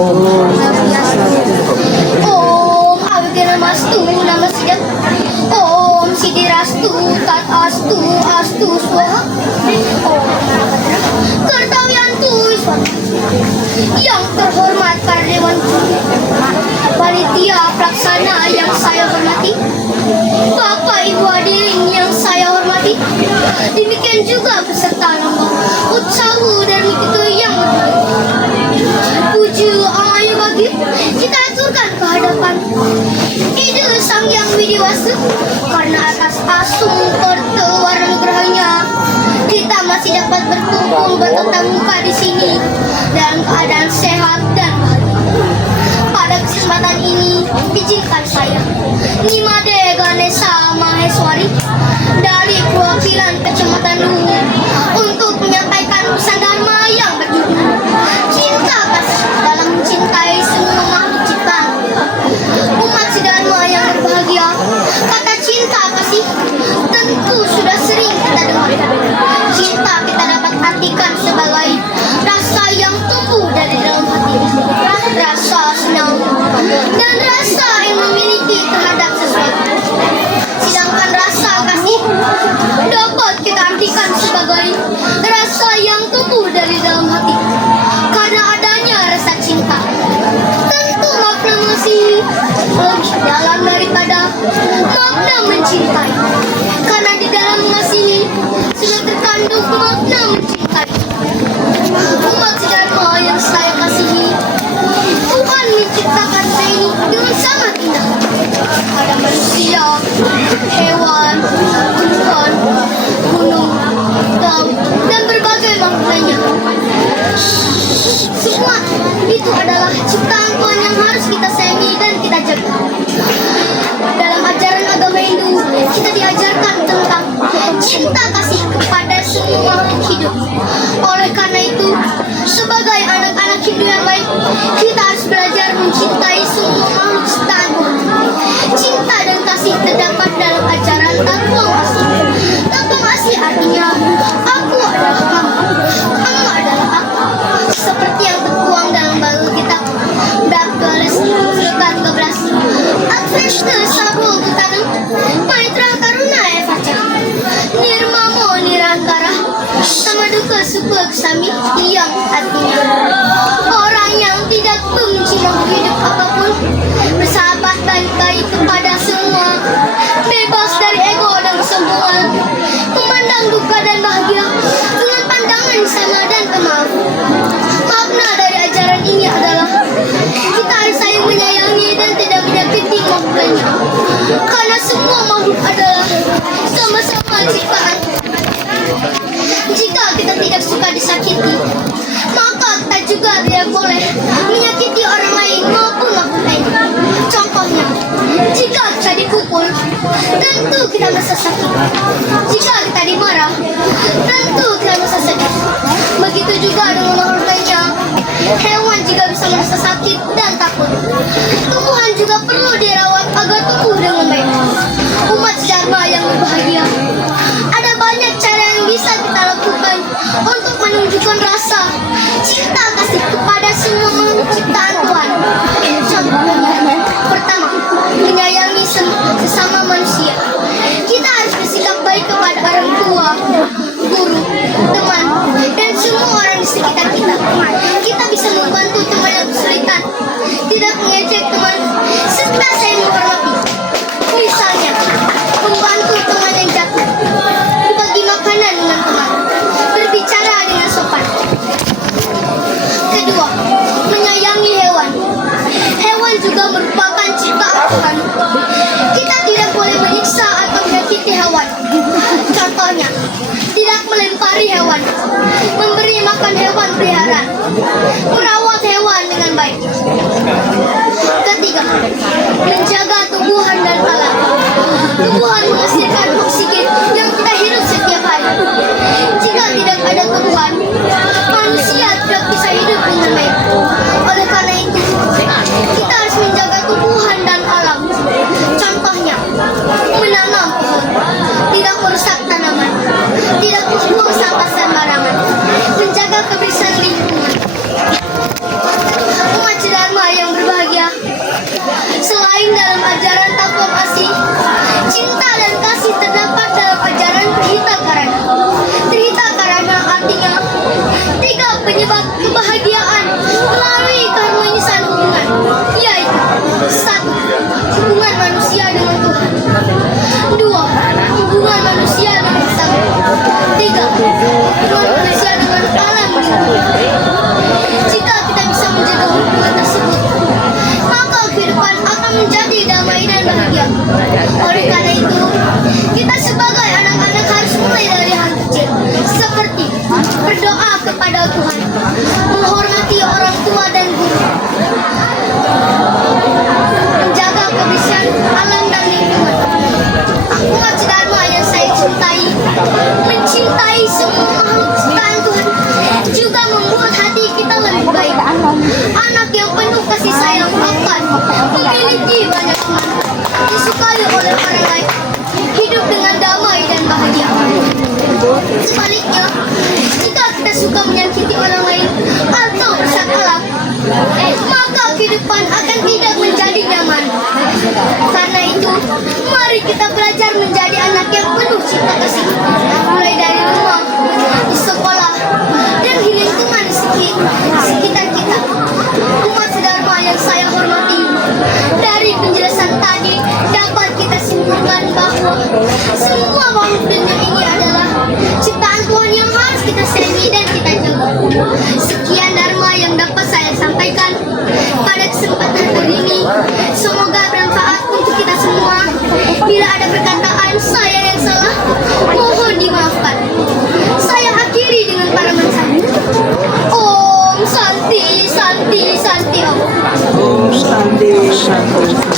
Om Awignamastu Namaskar. Om Siddhirastu Tat Astu Astu Swaha. Om Kartawiantu Swaha. Yang terhormat para dewan panitia pelaksana yang saya hormati, Bapak Ibu hadirin yang saya hormati, demikian juga peserta lomba Utsahu dan itu yang puji Ayu bagi kita aturkan ke hadapan Ide Sang Yang Widiwasa, karena atas asung pertewarna nugrahanya kita masih dapat berkumpul bertatap muka di sini dalam keadaan sehat dan bahagia. Pada kesempatan ini, izinkan saya Nimade Ganesha Maheswari dari perwakilan Kecamatan Luwu untuk menyampaikan pesan dharma yang berjudul Cinta Kasih dalam mencintai semua makhluk ciptaan. Umat sedharma yang berbahagia, kata cinta kasih tentu sudah sering kita dengar. Cinta kita dapat artikan sebagai rasa yang tumbuh dari dalam hati, rasa senang dan rasa yang memiliki terhadap sesuatu. Sedangkan rasa kasih dapat kita artikan sebagai rasa yang tumbuh dari dalam hati karena adanya rasa cinta. Tentu makna mengasihi lebih dalam daripada makna mencintai, karena di dalam mengasihi sudah terkandung makna mencintai. Umat sedharma yang saya kasihi, Tuhan menciptakan saya ini dengan sangat indah. Ada manusia, hewan, tumbuhan, gunung, laut, dan berbagai makhluk lainnya. Semua itu adalah ciptaan Tuhan yang harus kita sayangi dan kita jaga. Dalam ajaran agama Hindu, kita diajarkan tentang cinta kasih kepada semua makhluk hidup. Oleh karena itu, sebagai anak-anak Hindu yang baik, kita harus belajar mencintai semua makhluk ciptaan Tuhan. Cinta dan kasih terdapat dalam ajaran Tattwa Asih. Tattwa Asih artinya aku adalah kamu, kamu adalah aku. Seperti yang tertuang dalam Bhagavad-gita bab 12 surat 13. Advesta Sabul Butanam Maitra Karuna Evaca Nirmamo Nirangkara Samaduka Suka Ksami, yang artinya orang yang tidak benci makhluk hidup apapun, bersahabat dan baik kepada semua, bebas dari ego dan kesombongan, memandang duka dan bahagia dengan pandangan sama dan pemaaf. Makna dari ajaran ini adalah kita harus saling menyayangi dan tidak menyakiti makhluk lainnya, karena semua makhluk adalah sama-sama ciptaan. Jika kita tidak suka disakiti, maka kita juga tidak boleh menyakiti orang lain maupun makhluk lain. Contohnya, jika kita dipukul, tentu kita merasa sakit. Jika kita dimarah, tentu kita merasa sedih. Begitu juga dengan makhluk lainnya. Hewan juga bisa merasa sakit dan takut. Tumbuhan juga perlu dirawat agar tumbuh dengan baik. Umat sedharma yang berbahagia, ada banyak cara yang bisa kita lakukan untuk menunjukkan rasa cinta kasih kepada semua makhluk ciptaan Tuhan. Contohnya, pertama, menyayangi sesama manusia. Kita harus bersikap baik kepada orang tua, guru, teman, dan semua orang di sekitar kita. Kita bisa membantu teman yang kesulitan, tidak mengejek teman, serta saling menghormati. Misalnya, membantu teman yang jatuh, berbagi makanan dengan teman, berbicara dengan sopan. Kedua, menyayangi hewan. Hewan juga merupakan ciptaan Tuhan. Kita tidak boleh menyiksa atau menyakiti hewan. Contohnya, tidak melempari hewan, memberi makan hewan peliharaan, merawat hewan dengan baik. Ketiga, menjaga tumbuhan dan alam. Tumbuhan menghasilkan oksigen yang kita hirup setiap hari. Jika tidak ada tumbuhan, manusia tidak bisa hidup dengan baik. Oleh karena itu, kita harus menjaga tumbuhan dan alam. Contohnya, menanam pohon, tidak merusak tanaman, tidak membuang sampah sembarangan, menjaga kebersihan lingkungan. Umat Dua, hubungan manusia dengan sesama. Tiga, hubungan manusia dengan alam lingkungan. Jika kita bisa menjaga hubungan tersebut, maka kehidupan akan menjadi damai dan bahagia. Oleh karena itu, kita sebagai anak-anak harus mulai dari hal kecil, seperti berdoa kepada Tuhan, menghormati orang tua dan guru, menjaga kebersihan alam dan lingkungan. Umat Dharma yang saya cintai, mencintai semua makhluk ciptaan Tuhan, juga membuat hati kita lebih baik. Anak yang penuh kasih sayang akan memiliki banyak teman, disukai oleh orang lain, hidup dengan damai dan bahagia. Sebaliknya, jika kita suka menyakiti orang lain atau merusak alam, maka kehidupan akan tidak menjadi nyaman. Karena itu, mari kita belajar menjadi anak yang penuh cinta kasih, mulai dari rumah, di sekolah, dan di lingkungan sekitar kita. Umat Dharma yang saya hormati, dari penjelasan tadi dapat kita simpulkan bahwa semua makhluk dunia ini adalah ciptaan Tuhan yang harus kita sayangi dan kita jaga. Sekian Dharma yang dapat saya sampaikan pada kesempatan hari ini. Semoga bermanfaat untuk kita semua. Bila ada perkataan saya yang salah, mohon dimaafkan. Saya akhiri dengan para mantra. Om Santi Santi Santi Om. Om Santi Santi.